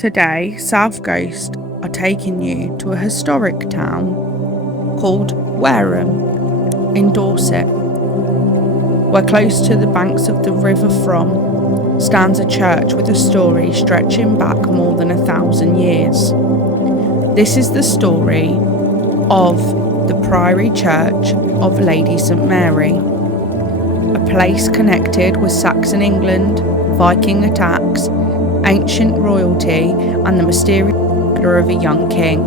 Today, South Coast are taking you to a historic town called Wareham in Dorset, where close to the banks of the River From stands a church with a story stretching back more than 1,000 years. This is the story of the Priory Church of Lady St Mary, a place connected with Saxon England, Viking attacks, ancient royalty and the mysterious murder of a young king.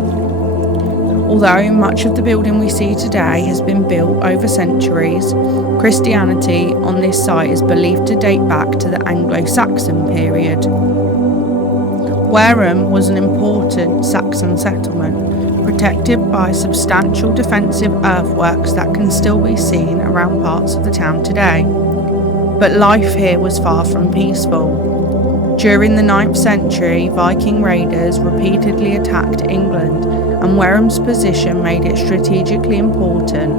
Although much of the building we see today has been built over centuries, Christianity on this site is believed to date back to the Anglo-Saxon period. Wareham was an important Saxon settlement, protected by substantial defensive earthworks that can still be seen around parts of the town today. But life here was far from peaceful. During the 9th century, Viking raiders repeatedly attacked England, and Wareham's position made it strategically important.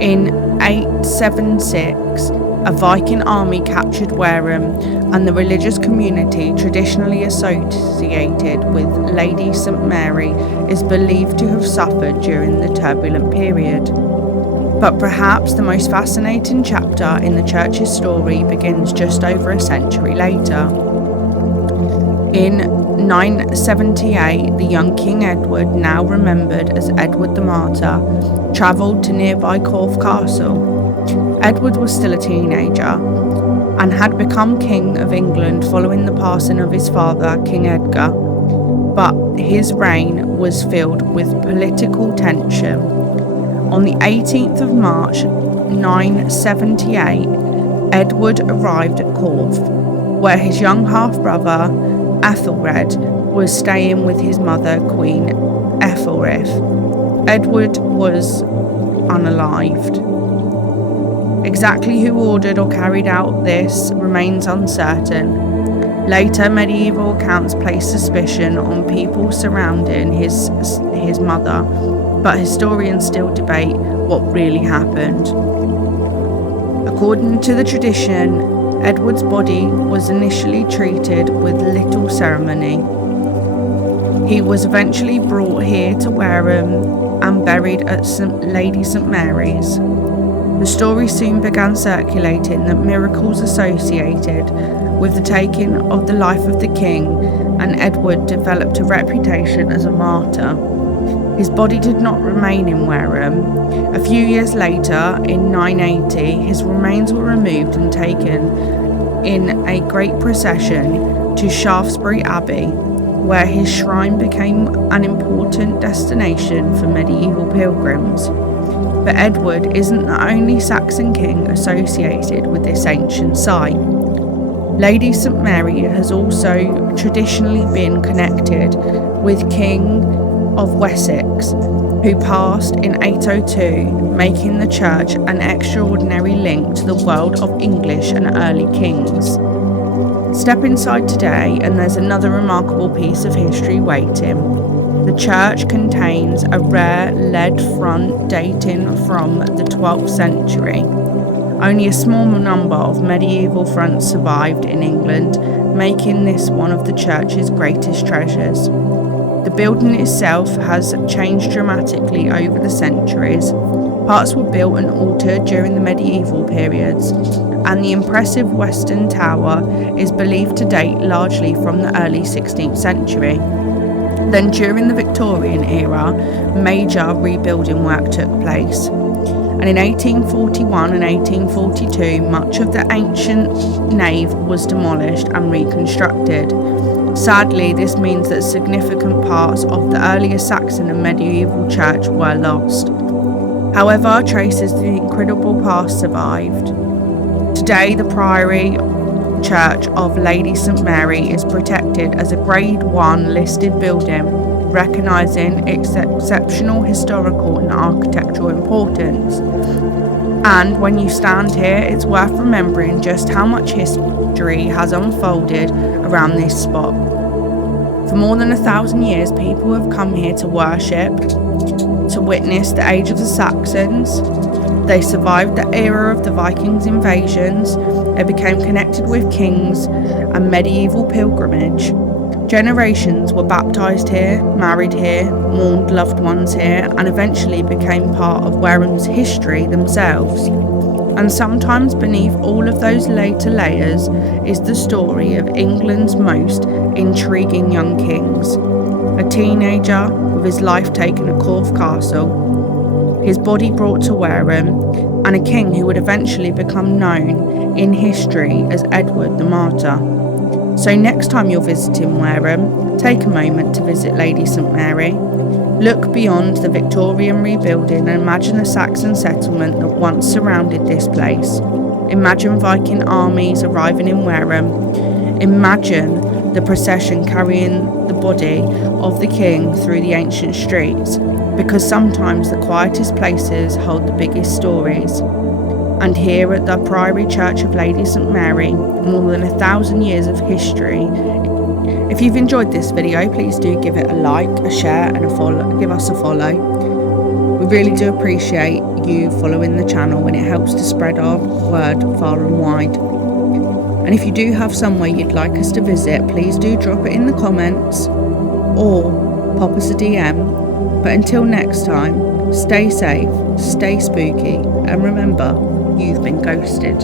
In 876, a Viking army captured Wareham, and the religious community traditionally associated with Lady St Mary is believed to have suffered during the turbulent period. But perhaps the most fascinating chapter in the church's story begins just over a century later. In 978, the young King Edward, now remembered as Edward the Martyr, travelled to nearby Corfe Castle. Edward was still a teenager and had become King of England following the passing of his father, King Edgar. But his reign was filled with political tension. On the 18th of March 978, Edward arrived at Corfe, where his young half-brother Ethelred was staying with his mother, Queen Ethelred. Edward was unalived. Exactly who ordered or carried out this remains uncertain. Later medieval accounts place suspicion on people surrounding his mother, but historians still debate what really happened. According to the tradition, Edward's body was initially treated with little ceremony. He was eventually brought here to Wareham and buried at Lady St Mary's. The story soon began circulating that miracles associated with the taking of the life of the king, and Edward developed a reputation as a martyr. His body did not remain in Wareham. A few years later, in 980, his remains were removed and taken in a great procession to Shaftesbury Abbey, where his shrine became an important destination for medieval pilgrims. But Edward isn't the only Saxon king associated with this ancient site. Lady St Mary has also traditionally been connected with King of Wessex, who passed in 802, making the church an extraordinary link to the world of English and early kings. Step inside today and there's another remarkable piece of history waiting. The church contains a rare lead front dating from the 12th century. Only a small number of medieval fronts survived in England, making this one of the church's greatest treasures. The building itself has changed dramatically over the centuries. Parts were built and altered during the medieval periods, and the impressive western tower is believed to date largely from the early 16th century. Then during the Victorian era, major rebuilding work took place. And in 1841 and 1842, much of the ancient nave was demolished and reconstructed. Sadly, this means that significant parts of the earlier Saxon and medieval church were lost. However, traces of the incredible past survived. Today, the Priory Church of Lady St Mary is protected as a Grade 1 listed building, recognising its exceptional historical and architectural importance. And when you stand here, it's worth remembering just how much history has unfolded around this spot. For more than 1,000 years, people have come here to worship, to witness the age of the Saxons. They survived the era of the Vikings invasions. They became connected with kings and medieval pilgrimage. Generations were baptised here, married here, mourned loved ones here, and eventually became part of Wareham's history themselves. And sometimes beneath all of those later layers is the story of England's most intriguing young kings. A teenager with his life taken at Corfe Castle, his body brought to Wareham, and a king who would eventually become known in history as Edward the Martyr. So next time you're visiting Wareham, take a moment to visit Lady St Mary. Look beyond the Victorian rebuilding and imagine the Saxon settlement that once surrounded this place. Imagine Viking armies arriving in Wareham. Imagine the procession carrying the body of the king through the ancient streets, because sometimes the quietest places hold the biggest stories. And here at the Priory Church of Lady St Mary, more than 1,000 years of history. If you've enjoyed this video, please do give it a like, a share and a follow. Give us a follow. We really do appreciate you following the channel, and it helps to spread our word far and wide. And if you do have somewhere you'd like us to visit, please do drop it in the comments or pop us a DM. But until next time, stay safe, stay spooky, and remember, you've been ghosted.